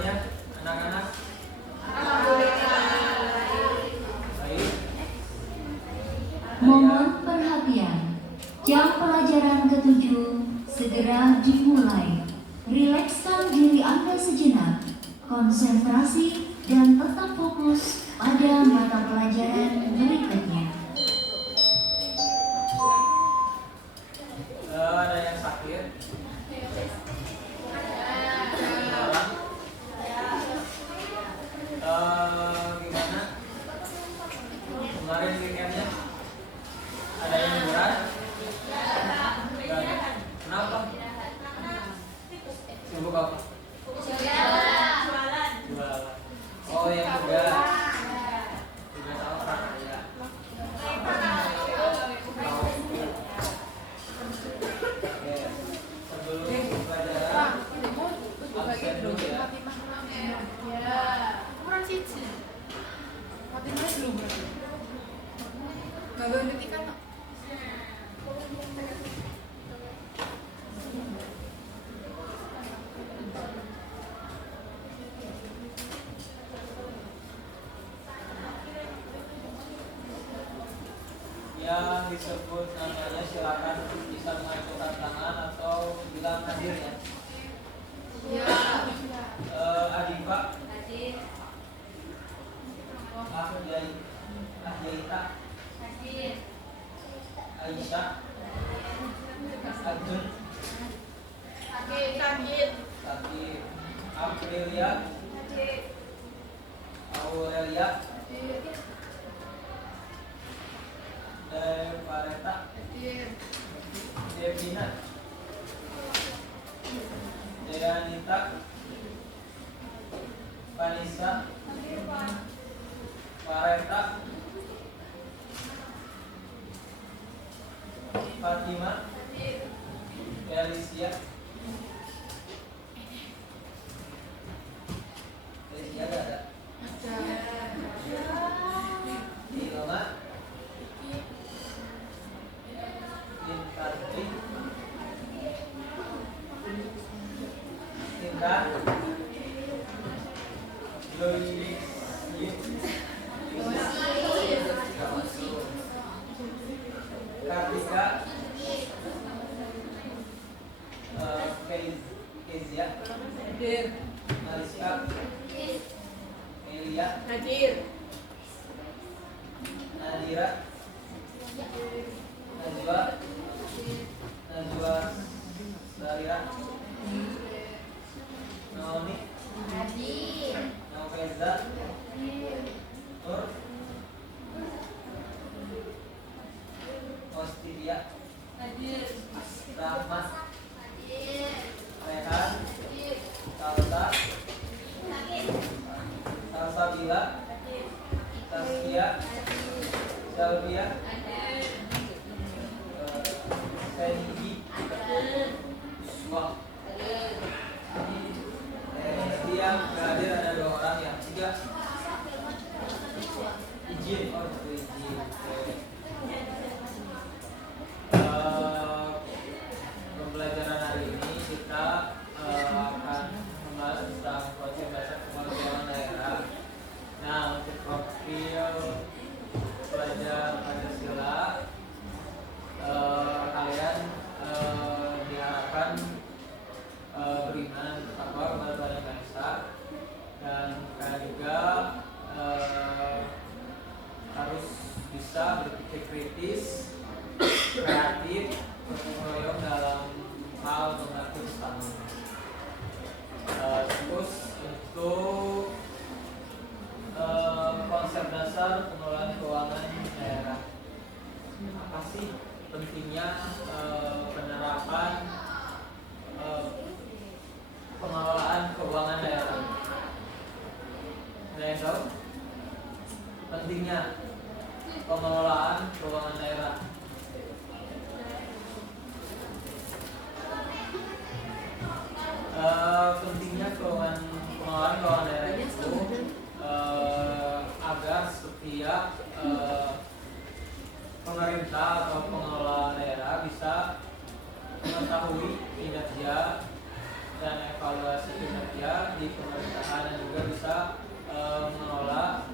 semuanya, anak-anak? Baik. Mohon perhatian, jam pelajaran ke-7 segera dimulai. Rilekskan diri Anda sejenak, konsentrasi dan tetap fokus pada mata pelajaran berikutnya. Ada yang sakit? Gimana? Kemarin weekendnya ada yang liburan? Nggak ada. Kenapa? Sibuk apa? Jualan. Oh yang juga. Juga apa? Ya. Sebelum pelajaran absen dulu ya. Yang disebut namanya silakan bisa mengajukan tangan atau bilang hadir ya. Adifa, Ahjaita, Aisyah, Arjun, Sakit, Aprilia, Aurelia, Devareta, Devina, Deanita, Vanessa, Fareta, Fatima, Felicia, Felicia ada? Ilma, Intanti, Intan, Joy, Kartika, Kezia, Mariska, Melia, Nadira, Najwa, Daria, Naomi, Noveza, Nur, Ostidia, Rahmat, Rehan, Salsabila, Taskia, Selvia, Fenigi, Wah, dia nggak hadir, ada 2 orang yang 3 izin, oh itu izin. Pembelajaran hari ini kita akan membahas tentang konsep dasar pengetahuan daerah. Nah, untuk profil pelajar Pancasila, kalian diharapkan beriman bertakwa kepada Tuhan Yang Maha Esa, dan kalian juga harus bisa berpikir kritis, kreatif, gotong royong dalam hal mengatur standar. Terus untuk konsep dasar pengelolaan keuangan daerah, apa sih pentingnya penerapan pengelolaan keuangan daerah? Ada yang tahu pentingnya pengelolaan keuangan daerah? Pentingnya pengelolaan keuangan daerah itu agar setiap pemerintah atau pengelola daerah bisa mengetahui kinerja dan evaluasi kinerja di pemerintahan dan juga bisa mengelola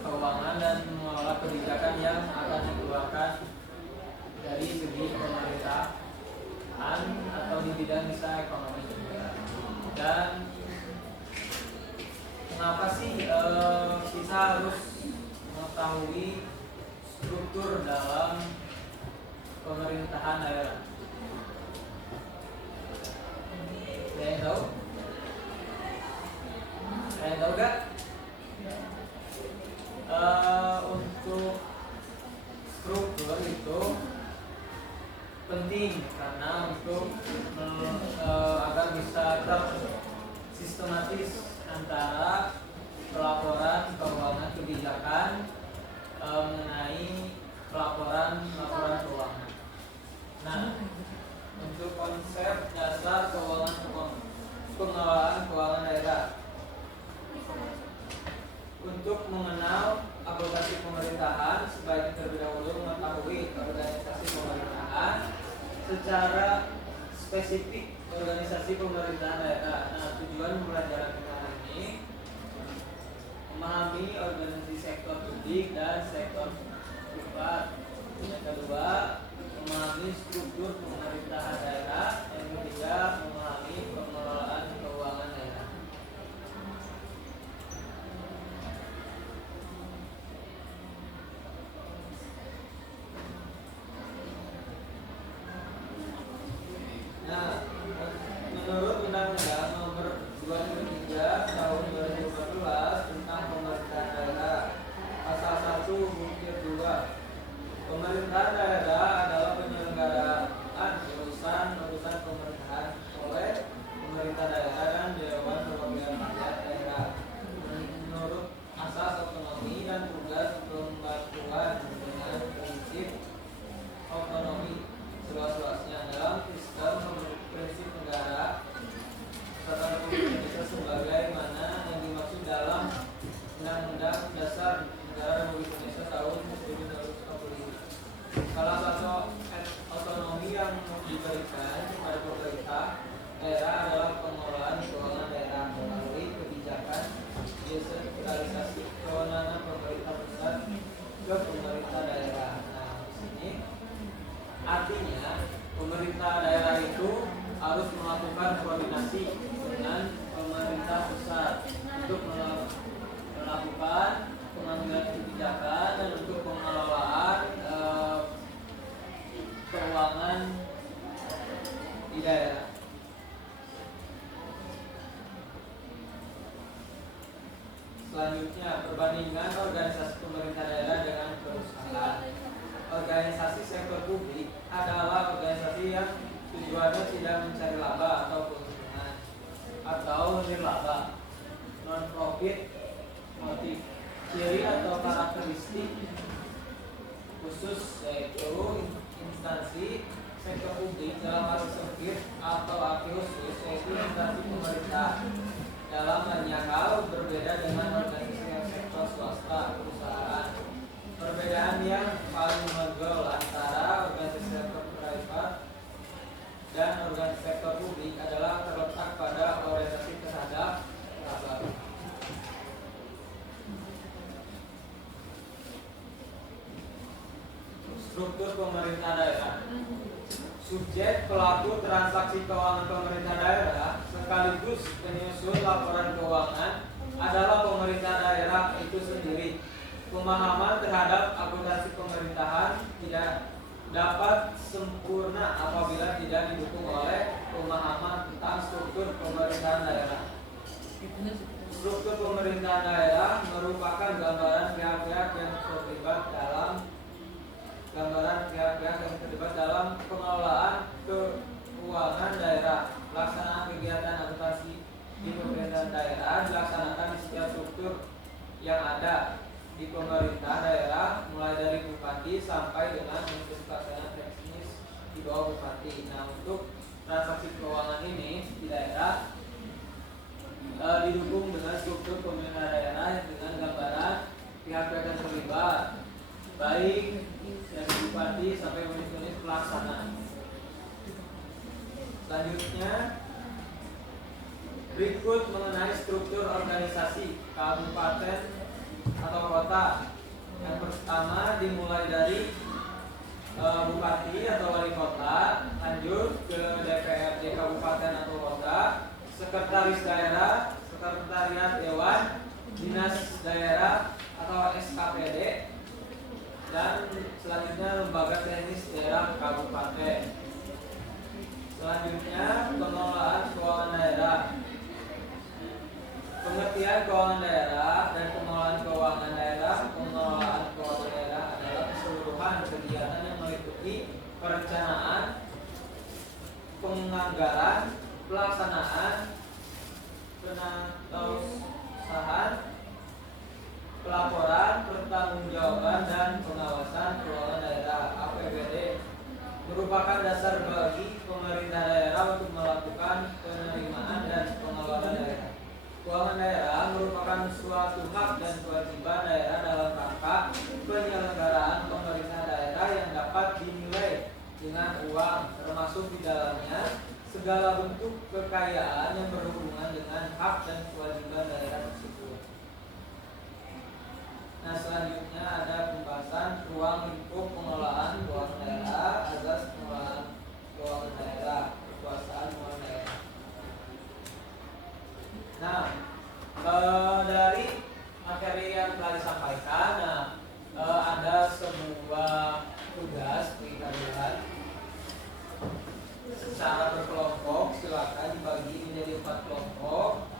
keuangan dan mengelola kebijakan yang akan dikeluarkan dari segi pemerintahan atau di bidang misalnya ekonomi. Dan mengapa sih kita harus mengetahui struktur dalam pemerintahan daerah? Ada yang tahu? Ada yang tahu gak? Untuk struktur itu penting karena untuk agar bisa tersistematis antara pelaporan keuangan kebijakan mengenai laporan keuangan. Nah, untuk konsep dasar pengelolaan keuangan daerah, untuk mengenal akuntansi pemerintahan sebaiknya terlebih dahulu mengetahui organisasi pemerintahan secara spesifik organisasi pemerintahan daerah. Nah, tujuan pembelajaran kita hari ini memahami organisasi sektor publik dan sektor privat. Yang kedua, memahami struktur pemerintahan daerah. Yang ketiga, memahami pengelolaan keuangan daerah. Nah, menurut Undang-Undang Nomor 23 Tahun 2014 tentang Pemerintahan Daerah, Pasal 1 Buktir 2, pemerintahan daerah adalah penyelenggaraan urusan pemerintahan oleh pemerintah daerah dan Dewan Perwakilan Rakyat daerah menurut asas otonomi dan tugas pembantuan dengan prinsip otonomi seluas-luasnya dalam sistem prinsip negara Kesatuan Republik Indonesia sebagaimana yang dimaksud dalam Undang-Undang Dasar Negara Republik Indonesia tahun 1945. Salah satu otonomi yang diberikan kepada pemerintah daerah adalah pengelolaan keuangan daerah melalui kebijakan desentralisasi kewenangan pemerintah pusat ke pemerintah daerah. Nah, di sini artinya pemerintah daerah itu harus melakukan koordinasi dengan pemerintah pusat untuk melakukan pengambilan kebijakan dan untuk pengelolaan keuangan di daerah. Selanjutnya, perbandingan organisasi pemerintah daerah dengan perusahaan. Organisasi sektor publik adalah organisasi yang tujuannya tidak mencari laba atau keuntungan atau nirlaba, non-profit motif. Ciri atau karakteristik khusus yaitu instansi sektor publik dalam arti sempit atau arti khusus yaitu instansi pemerintah. Dalam banyak hal berbeda dengan organisasi sektor swasta perusahaan. Perbedaan yang paling menonjol antara organisasi sektor privat dan organisasi sektor publik adalah terletak pada orientasi terhadap laba. Struktur pemerintah daerah. Subjek pelaku transaksi keuangan pemerintah daerah sekaligus penyusun laporan keuangan adalah pemerintah daerah itu sendiri. Pemahaman terhadap akuntansi pemerintahan tidak dapat sempurna apabila tidak didukung oleh pemahaman tentang struktur pemerintahan daerah. Struktur pemerintahan daerah merupakan gambaran pihak-pihak yang terlibat dalam pengelolaan keuangan daerah. Pelaksanaan kegiatan akuntansi di pemerintahan daerah dilaksanakan di setiap struktur yang ada di pemerintah daerah, mulai dari bupati sampai dengan institusi pelaksana teknis di bawah bupati. Nah, untuk transaksi keuangan ini di daerah didukung dengan struktur pemerintah daerah dengan gambaran pihak-pihak yang terlibat, baik dari bupati sampai unit-unit pelaksana. Selanjutnya, Berikut mengenai struktur organisasi kabupaten atau kota. Yang pertama dimulai dari bupati atau wali kota, lanjut ke DPRD kabupaten atau kota, sekretaris daerah, sekretariat dewan, dinas daerah atau SKPD, dan selanjutnya lembaga teknis daerah kabupaten. Selanjutnya pengelolaan keuangan daerah. Pengertian keuangan daerah dan pengelolaan keuangan daerah. Pengelolaan keuangan daerah adalah keseluruhan kegiatan yang meliputi perencanaan, penganggaran, pelaksanaan, penatausahaan, pelaporan, pertanggungjawaban, dan pengawasan keuangan daerah (APBD). Merupakan dasar bagi pemerintah daerah untuk melakukan penerimaan dan pengeluaran daerah. Keuangan daerah merupakan suatu hak dan kewajiban daerah dalam rangka penyelenggaraan pemerintah daerah yang dapat dinilai dengan uang, termasuk di dalamnya segala bentuk kekayaan yang berhubungan dengan hak dan kewajiban daerah tersebut. Nah, selanjutnya ada pembahasan ruang lingkup pengelolaan keuangan daerah, azas pengelolaan keuangan daerah, kekuasaan keuangan daerah. Nah, dari materi yang telah disampaikan, ada sebuah tugas bagi kalian secara berkelompok. Silakan dibagi menjadi 4 kelompok.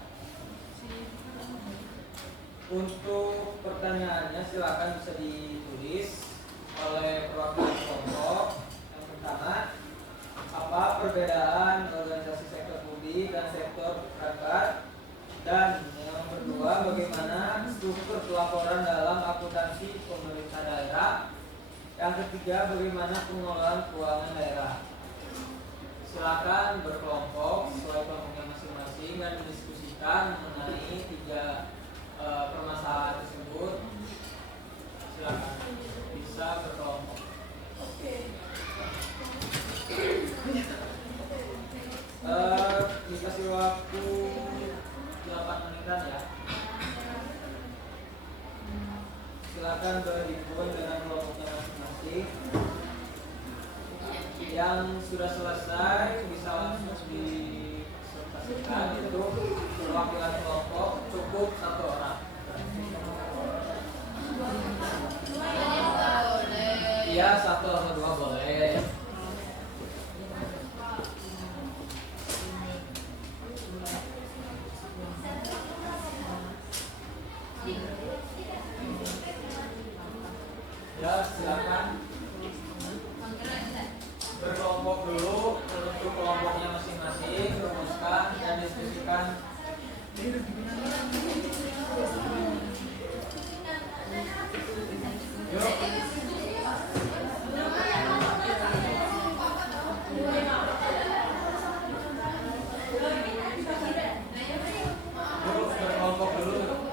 Untuk pertanyaannya silakan bisa ditulis oleh perwakilan kelompok. Yang pertama, apa perbedaan organisasi sektor publik dan sektor pribadi? Dan yang kedua, bagaimana struktur pelaporan dalam akuntansi pemerintah daerah? Yang ketiga, bagaimana pengelolaan keuangan daerah? Silakan berkelompok sesuai kelompoknya masing-masing dan mendiskusikan mengenai 3 permasalahan tersebut. Silakan bisa berkelompok. Dikasih waktu 8 menitan ya. Silakan berhimpun dengan kelompoknya masing-masing. Yang sudah selesai bisa langsung dipresentasikan. Itu perwakilan kelompok cukup 1 orang. Iya, 1 atau 2 boleh. Ya, silakan berkelompok dulu, menentu kelompoknya masing-masing, rumuskan dan diskusikan. Yuk. Berkelompok dulu.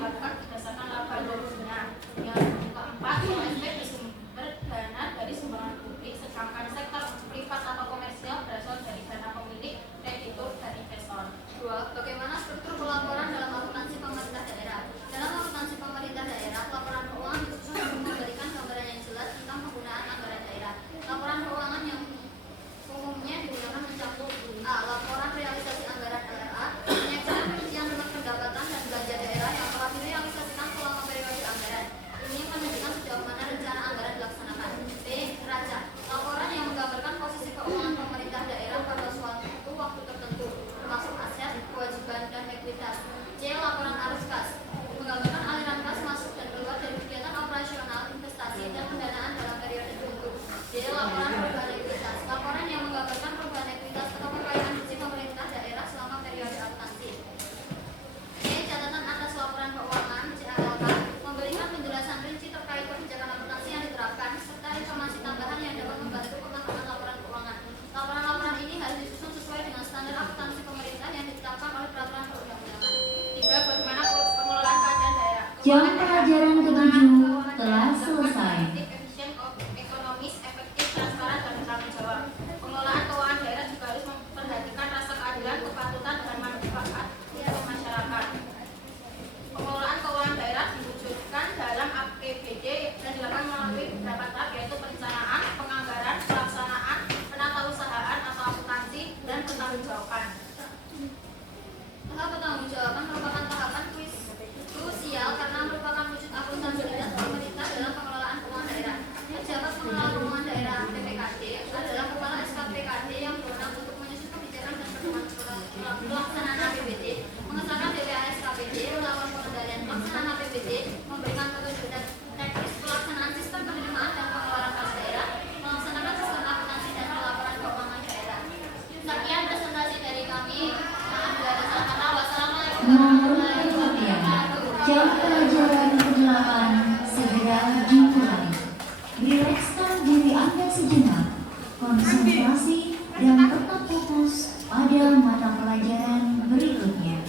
dilakukan berdasarkan laba dunia. Yang keempat, OSP bersumber dana dari sumbangan publik, sedangkan sektor privat atau komersial berasal dari dana pemilik, kreditur, dan investor. 2. Bagaimana struktur pelaporan dalam akuntansi pemerintah daerah? Dalam akuntansi pemerintah daerah, laporan keuangan disusun untuk memberikan gambaran yang jelas tentang penggunaan anggaran daerah. Laporan keuangan yang umumnya digunakan mencakup A. Laporan realisasi anggaran LRA, penyajian rincian dengan pendapatan dan belanja daerah yang telah direalisasikan selama periode anggaran. Ini menunjukkan sejauh mana rencana anggaran dilaksanakan. B. Neraca, laporan yang menggambarkan posisi keuangan pemerintah daerah pada suatu waktu tertentu, termasuk aset, kewajiban, dan ekuitas. C. Laporan arus kas, menggambarkan aliran kas masuk dan keluar dari kegiatan operasional, investasi, dan pendanaan dalam periode tertentu. D. Laporan perubahan ekuitas, laporan yang menggambarkan perubahan ekuitas atau kekayaan bersih pemerintah daerah selama periode akuntansi. E. Catatan atas laporan keuangan (CALK), memberikan penjelasan rinci terkait kebijakan akuntansi yang diterapkan serta informasi tambahan yang dapat membantu pemahaman laporan keuangan. Laporan-laporan ini harus disusun sesuai dengan standar akuntansi pemerintah yang ditetapkan oleh peraturan perundang-undangan. 3. Bagaimana pengelolaan keadaan daerah? Jam pelajaran ke-7 telah selesai. Efisien, ekonomis, efektif, transparan, dan bertanggung jawab. Pengelolaan keuangan daerah juga harus memperhatikan rasa keadilan, kepatutan, dan manfaat untuk masyarakat. Pengelolaan keuangan daerah diwujudkan dalam APBD dan dilakukan melalui beberapa tahap, yaitu perencanaan, penganggaran, pelaksanaan, penatausahaan atau akuntansi, dan pertanggungjawaban. Tahap pertanggungjawaban merupakan tahapan krusial karena merupakan wujud akuntabilitas pemerintah dalam pengelolaan keuangan daerah. Pejabat pengelola keuangan daerah (PPKD) adalah kepala SKPKD yang berwenang untuk menyusun kebijakan dan pelaksanaan APBD, mengesahkan DPA SKPD, melakukan pengendalian pelaksanaan APBD, memberikan petunjuk dan teknis pelaksanaan sistem penerimaan dan pengeluaran kas daerah, melaksanakan sistem akuntansi dan pelaporan keuangan daerah. Sekian presentasi dari kami. Maaf bila ada salah kata. Wassalamualaikum warahmatullahi wabarakatuh. Jam pelajaran ke-8 segera dimulai. Rilekskan diri Anda sejenak, konsentrasi dan tetap fokus pada mata pelajaran berikutnya.